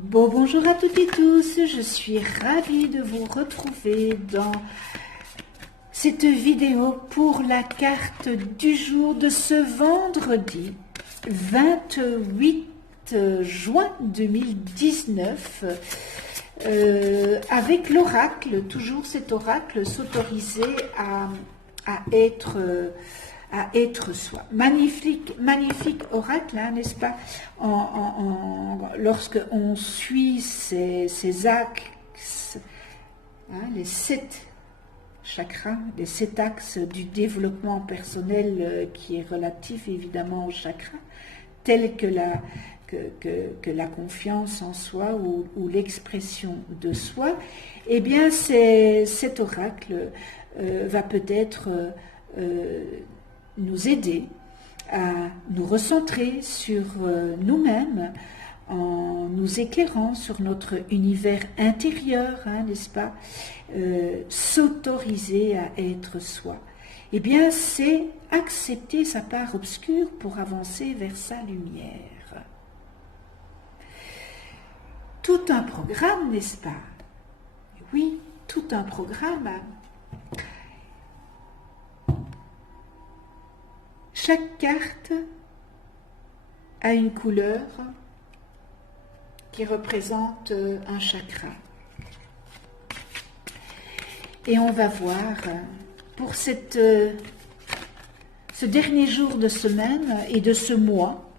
Bonjour à toutes et tous, je suis ravie de vous retrouver dans cette vidéo pour la carte du jour de ce vendredi 28 juin 2019 avec l'oracle, toujours cet oracle, s'autoriser à être soi. Magnifique oracle, hein, n'est-ce pas, lorsque on suit ces axes, hein, les 7 chakras, les 7 axes du développement personnel qui est relatif évidemment au chakra, tel que la confiance en soi ou l'expression de soi, eh bien cet oracle va peut-être nous aider à nous recentrer sur nous-mêmes en nous éclairant sur notre univers intérieur, hein, n'est-ce pas, s'autoriser à être soi. Eh bien, c'est accepter sa part obscure pour avancer vers sa lumière. Tout un programme, n'est-ce pas? Oui, tout un programme. Chaque carte a une couleur qui représente un chakra. Et on va voir pour ce dernier jour de semaine et de ce mois,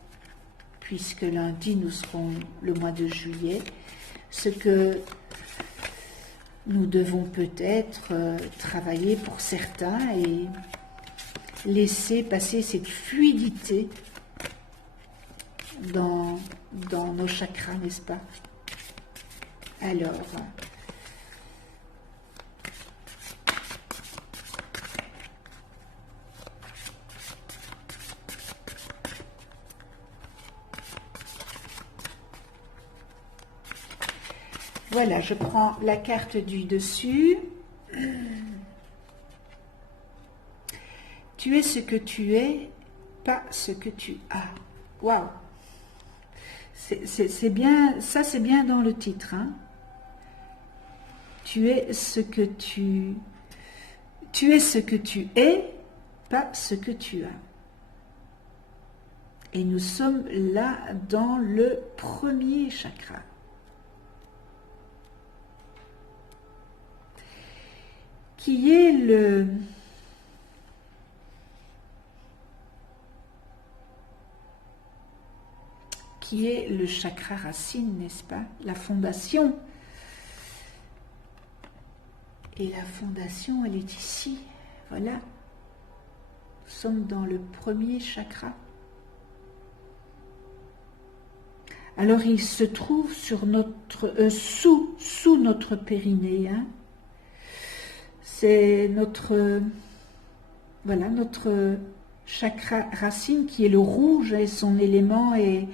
puisque lundi nous serons le mois de juillet, ce que nous devons peut-être travailler pour certains et laisser passer cette fluidité dans nos chakras, n'est-ce pas? Alors, voilà, je prends la carte du dessus. Tu es ce que tu es, pas ce que tu as. Waouh! C'est bien, ça c'est bien dans le titre. Hein? Tu es ce que tu es ce que tu es, pas ce que tu as. Et nous sommes là dans le premier chakra. Qui est le chakra racine, n'est-ce pas? La fondation. Et la fondation, elle est ici. Voilà. Nous sommes dans le premier chakra. Alors, il se trouve sur notre, sous notre périnée. Hein. C'est notre chakra racine qui est le rouge et son élément est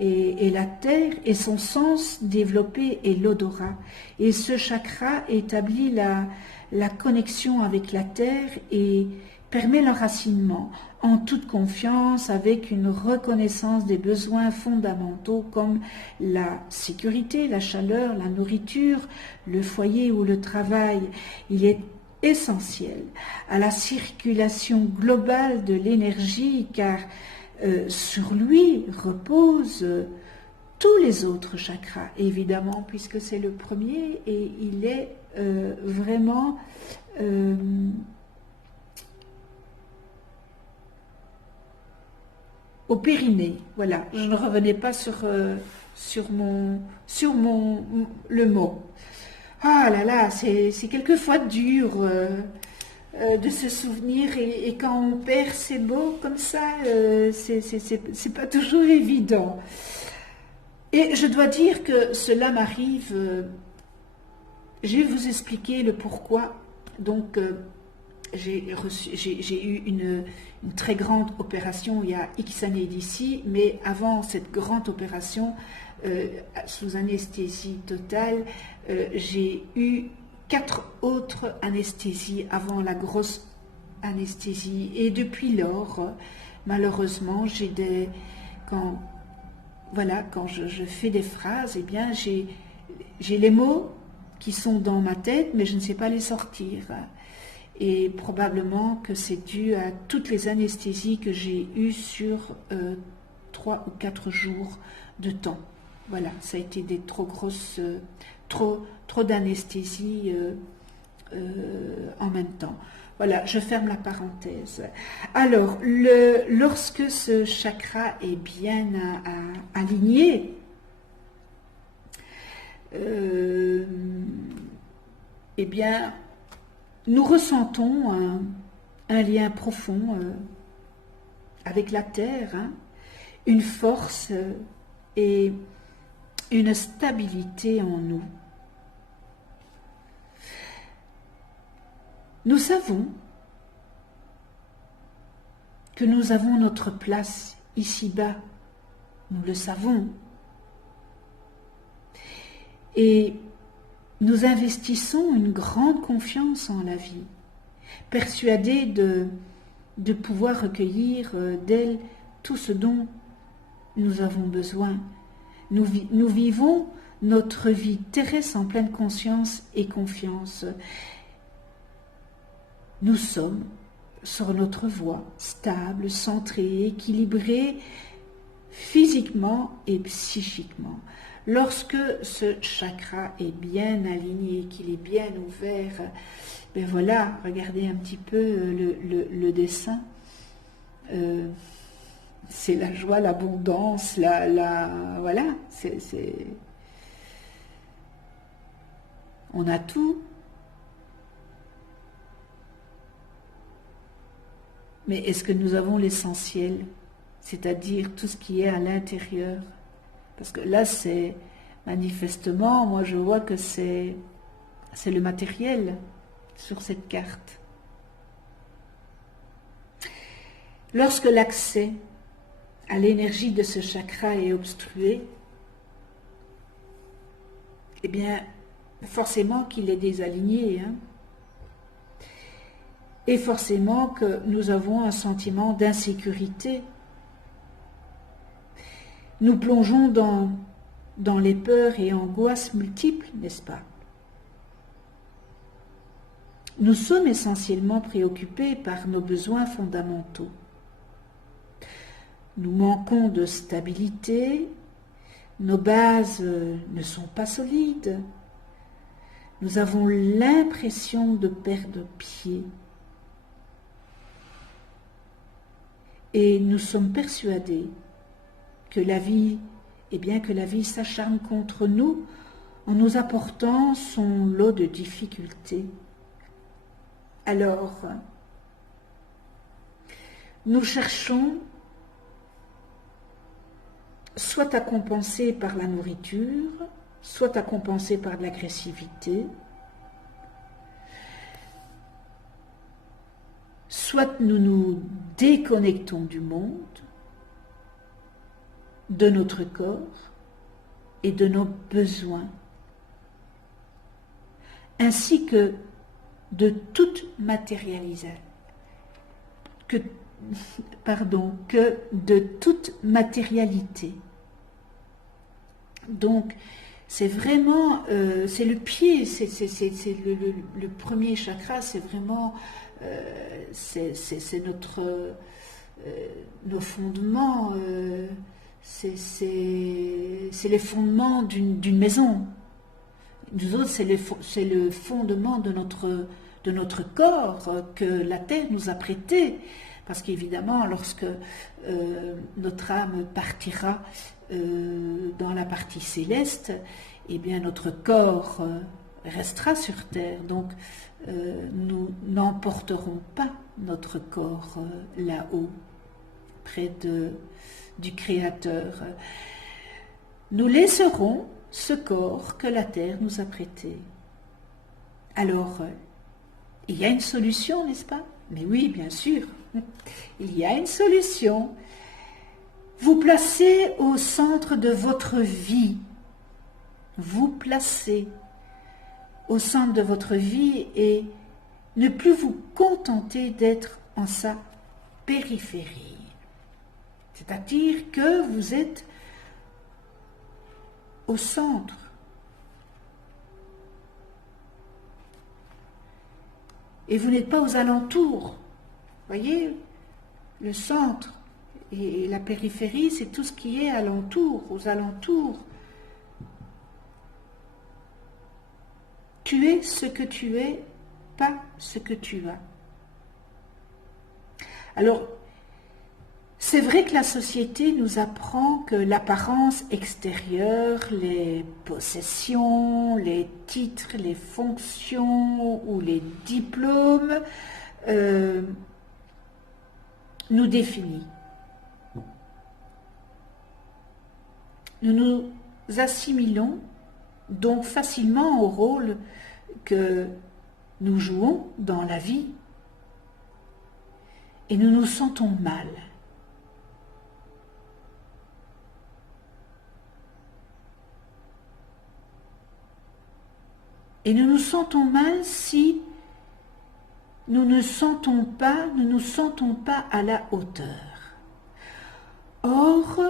la terre et son sens développé est l'odorat. Et ce chakra établit la connexion avec la terre et permet l'enracinement en toute confiance avec une reconnaissance des besoins fondamentaux comme la sécurité, la chaleur, la nourriture, le foyer ou le travail. Il est essentiel à la circulation globale de l'énergie car sur lui reposent tous les autres chakras, évidemment, puisque c'est le premier et il est vraiment au périnée. Voilà, je ne revenais pas sur le mot. Ah là là, c'est quelquefois dur de se souvenir et quand on perd ces mots comme ça, c'est pas toujours évident. Et je dois dire que cela m'arrive, je vais vous expliquer le pourquoi. Donc, j'ai eu une très grande opération il y a X années d'ici, mais avant cette grande opération, sous anesthésie totale, j'ai eu 4 autres anesthésies avant la grosse anesthésie. Et depuis lors, malheureusement, j'ai des... Quand voilà, quand je fais des phrases, eh bien, j'ai les mots qui sont dans ma tête, mais je ne sais pas les sortir. Et probablement que c'est dû à toutes les anesthésies que j'ai eues sur 3 ou 4 jours de temps. Voilà, ça a été des trop grosses, trop d'anesthésie en même temps. Voilà, je ferme la parenthèse. Alors, lorsque ce chakra est bien aligné, eh bien, nous ressentons un lien profond avec la terre, hein, une force et une stabilité en nous. Nous savons que nous avons notre place ici-bas, nous le savons. Et nous investissons une grande confiance en la vie, persuadés de pouvoir recueillir d'elle tout ce dont nous avons besoin. Nous vivons notre vie terrestre en pleine conscience et confiance. Nous sommes sur notre voie, stable, centrée, équilibrée, physiquement et psychiquement. Lorsque ce chakra est bien aligné, qu'il est bien ouvert, ben voilà, regardez un petit peu le dessin. C'est la joie, l'abondance, voilà, on a tout. Mais est-ce que nous avons l'essentiel, c'est-à-dire tout ce qui est à l'intérieur? Parce que là, c'est manifestement, moi je vois que c'est le matériel sur cette carte. Lorsque l'accès à l'énergie de ce chakra est obstrué, eh bien, forcément qu'il est désaligné, hein. Et forcément que nous avons un sentiment d'insécurité. Nous plongeons dans les peurs et angoisses multiples, n'est-ce pas? Nous sommes essentiellement préoccupés par nos besoins fondamentaux. Nous manquons de stabilité, nos bases ne sont pas solides, nous avons l'impression de perdre pied. Et nous sommes persuadés que la vie, que la vie s'acharne contre nous en nous apportant son lot de difficultés. Alors, nous cherchons soit à compenser par la nourriture, soit à compenser par de l'agressivité, soit nous nous déconnectons du monde, de notre corps et de nos besoins, ainsi que de toute matérialisation, que de toute matérialité. Donc, c'est vraiment, c'est le pied, c'est le premier chakra, c'est vraiment, c'est nos fondements, c'est les fondements d'une maison. Nous autres, c'est le fondement de notre corps que la terre nous a prêté. Parce qu'évidemment, lorsque notre âme partira dans la partie céleste, eh bien notre corps restera sur terre. Donc, nous n'emporterons pas notre corps là-haut, près du Créateur. Nous laisserons ce corps que la terre nous a prêté. Alors, il y a une solution, n'est-ce pas? Mais oui, bien sûr, il y a une solution. Vous placez au centre de votre vie. Vous placez au centre de votre vie et ne plus vous contenter d'être en sa périphérie. C'est-à-dire que vous êtes au centre. Et vous n'êtes pas aux alentours. Voyez, le centre et la périphérie, c'est tout ce qui est alentour, aux alentours. Tu es ce que tu es, pas ce que tu as. Alors, c'est vrai que la société nous apprend que l'apparence extérieure, les possessions, les titres, les fonctions ou les diplômes nous définit. Nous nous assimilons donc facilement au rôle que nous jouons dans la vie et nous nous sentons mal. Et nous nous sentons mal si nous ne nous sentons pas à la hauteur. Or,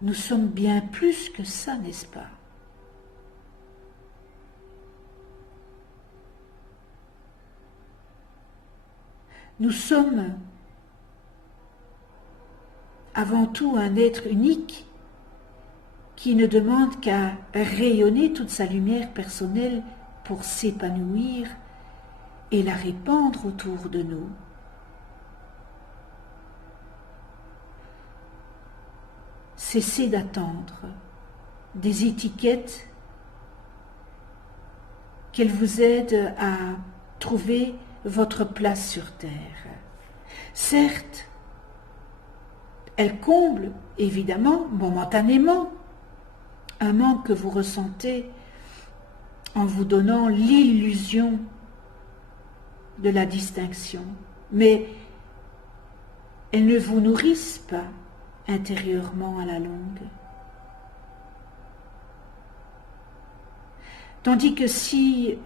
nous sommes bien plus que ça, n'est-ce pas? Nous sommes avant tout un être unique qui ne demande qu'à rayonner toute sa lumière personnelle pour s'épanouir et la répandre autour de nous. Cessez d'attendre des étiquettes qu'elles vous aident à trouver votre place sur terre. Certes, elles comblent évidemment momentanément un manque que vous ressentez en vous donnant l'illusion de la distinction, mais elles ne vous nourrissent pas intérieurement à la longue. Tandis que si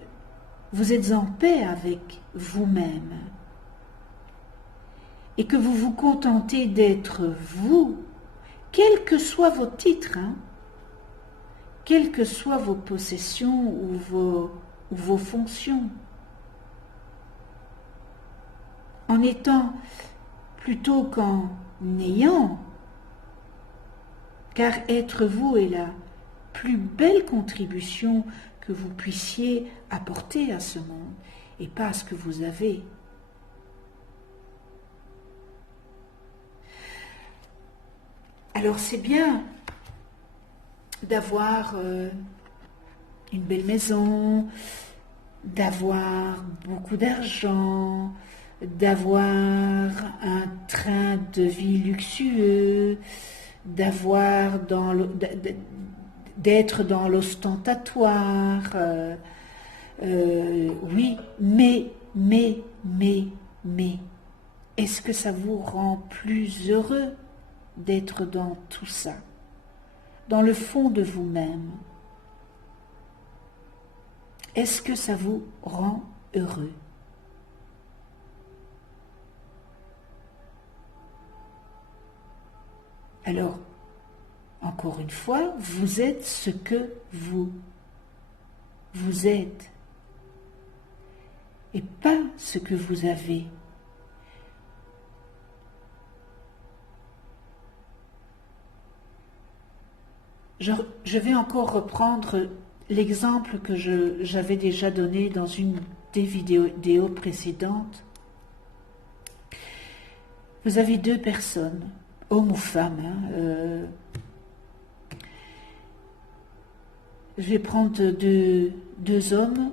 vous êtes en paix avec vous-même et que vous vous contentez d'être vous, quels que soient vos titres, quelles que soient vos possessions ou vos fonctions, en étant plutôt qu'en ayant, car être vous est la plus belle contribution que vous puissiez apporter à ce monde et pas à ce que vous avez. Alors c'est bien d'avoir une belle maison, d'avoir beaucoup d'argent, d'avoir un train de vie luxueux, d'être dans l'ostentatoire, oui, mais, est-ce que ça vous rend plus heureux d'être dans tout ça, dans le fond de vous-même? Est-ce que ça vous rend heureux? Alors, encore une fois, vous êtes ce que vous êtes et pas ce que vous avez. Je vais encore reprendre l'exemple que j'avais déjà donné dans une des vidéos précédentes. Vous avez deux personnes, homme ou femme. Je vais prendre deux hommes,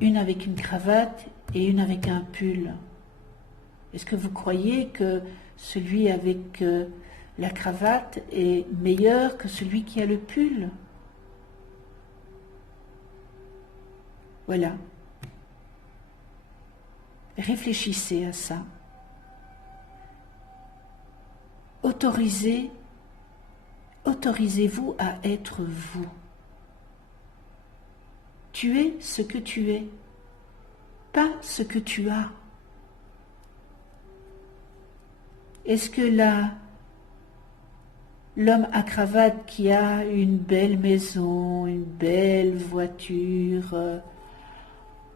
une avec une cravate et une avec un pull. Est-ce que vous croyez que celui avec la cravate est meilleur que celui qui a le pull? Voilà. Réfléchissez à ça. Autorisez-vous à être vous. Tu es ce que tu es, pas ce que tu as. Est-ce que l'homme à cravate qui a une belle maison, une belle voiture,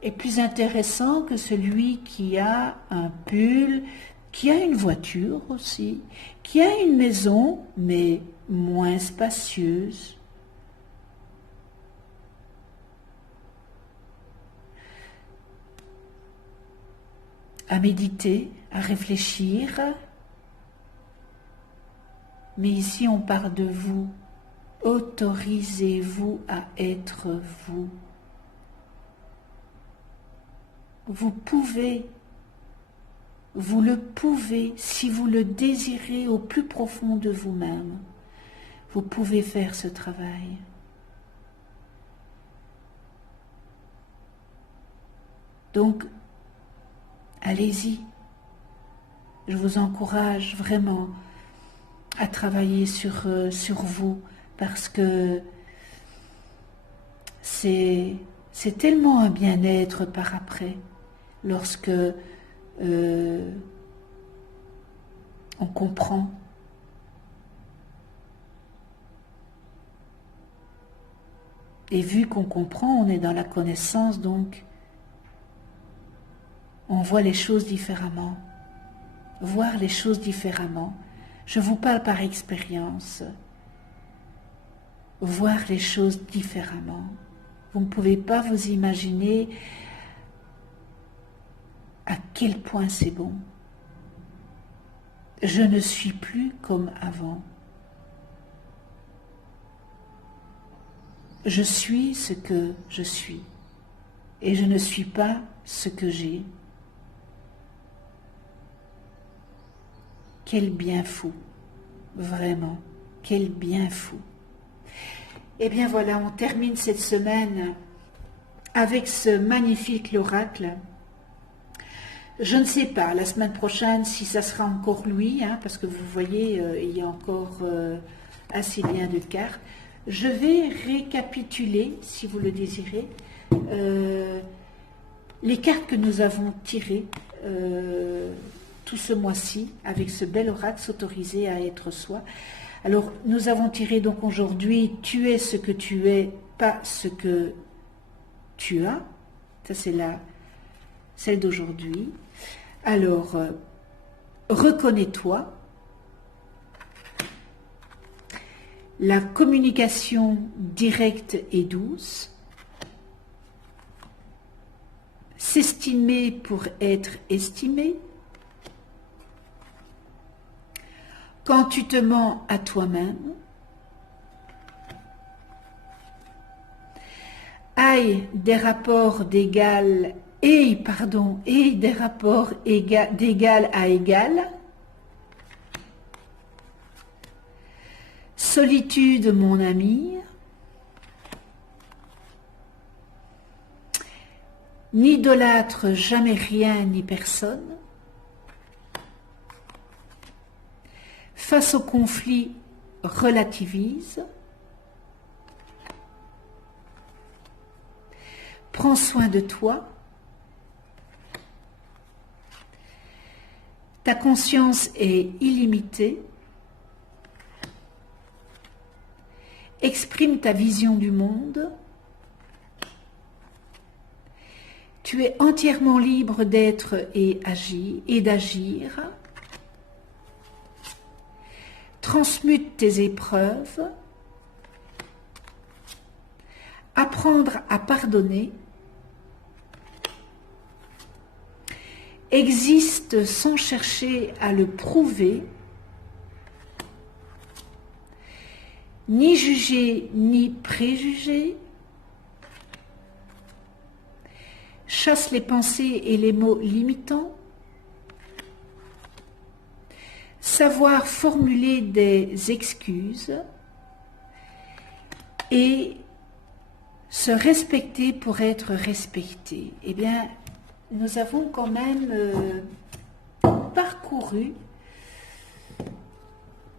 est plus intéressant que celui qui a un pull, qui a une voiture aussi, qui a une maison, mais moins spacieuse. À méditer, à réfléchir. Mais ici, on parle de vous. Autorisez-vous à être vous. Vous pouvez, vous le pouvez, si vous le désirez au plus profond de vous-même. Vous pouvez faire ce travail. Donc, allez-y. Je vous encourage vraiment à travailler sur vous, parce que c'est tellement un bien-être par après, lorsque on comprend. Et vu qu'on comprend, on est dans la connaissance, donc on voit les choses différemment. Voir les choses différemment. Je vous parle par expérience. Voir les choses différemment. Vous ne pouvez pas vous imaginer à quel point c'est bon. Je ne suis plus comme avant. Je suis ce que je suis et je ne suis pas ce que j'ai. Quel bien fou, vraiment, quel bien fou. Eh bien voilà, on termine cette semaine avec ce magnifique oracle. Je ne sais pas, la semaine prochaine, si ça sera encore lui, parce que vous voyez, il y a encore assez bien de cartes. Je vais récapituler, si vous le désirez, les cartes que nous avons tirées tout ce mois-ci, avec ce bel oracle, s'autoriser à être soi. Alors, nous avons tiré donc aujourd'hui, tu es ce que tu es, pas ce que tu as. Ça, c'est celle d'aujourd'hui. Alors, reconnais-toi. La communication directe et douce. S'estimer pour être estimé. Quand tu te mens à toi-même. Aille des rapports d'égal et des rapports d'égal à égal. Solitude, mon ami. N'idolâtre jamais rien ni personne. Face au conflit, relativise. Prends soin de toi. Ta conscience est illimitée. Exprime ta vision du monde. Tu es entièrement libre d'être et d'agir. Transmute tes épreuves. Apprendre à pardonner. Existe sans chercher à le prouver. Ni juger, ni préjuger. Chasse les pensées et les mots limitants. Savoir formuler des excuses. Et se respecter pour être respecté. Eh bien, nous avons quand même parcouru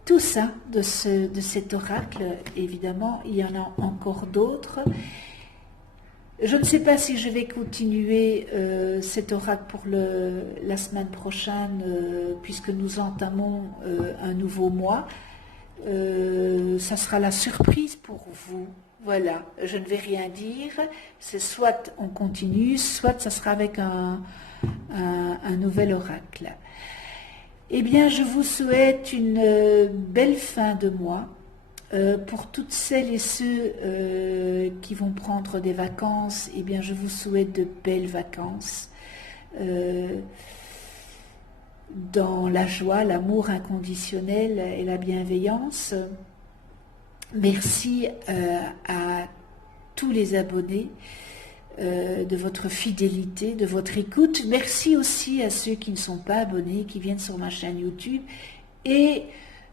tout ça de cet oracle. Évidemment, il y en a encore d'autres. Je ne sais pas si je vais continuer cet oracle pour la semaine prochaine, puisque nous entamons un nouveau mois. ça sera la surprise pour vous. Voilà, je ne vais rien dire. C'est soit on continue, soit ça sera avec un nouvel oracle. Eh bien, je vous souhaite une belle fin de mois. Pour toutes celles et ceux qui vont prendre des vacances, eh bien, je vous souhaite de belles vacances. Dans la joie, l'amour inconditionnel et la bienveillance. Merci à tous les abonnés de votre fidélité, de votre écoute. Merci aussi à ceux qui ne sont pas abonnés, qui viennent sur ma chaîne YouTube. Et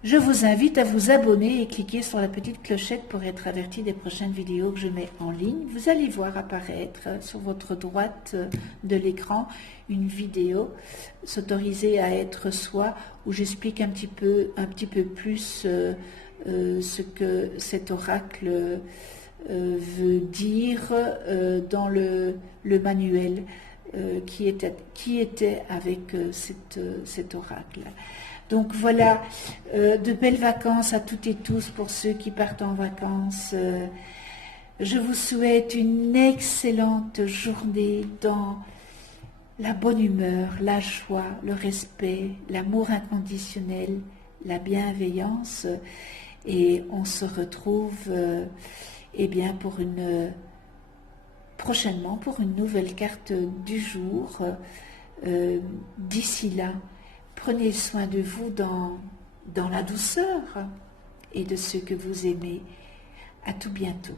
je vous invite à vous abonner et cliquer sur la petite clochette pour être averti des prochaines vidéos que je mets en ligne. Vous allez voir apparaître sur votre droite de l'écran une vidéo s'autoriser à être soi, où j'explique un petit peu plus ce que cet oracle veut dire dans le manuel qui était avec cet oracle. Donc voilà, de belles vacances à toutes et tous pour ceux qui partent en vacances. Je vous souhaite une excellente journée dans la bonne humeur, la joie, le respect, l'amour inconditionnel, la bienveillance. Et on se retrouve eh bien prochainement pour une nouvelle carte du jour. D'ici là, prenez soin de vous dans la douceur et de ceux que vous aimez. À tout bientôt.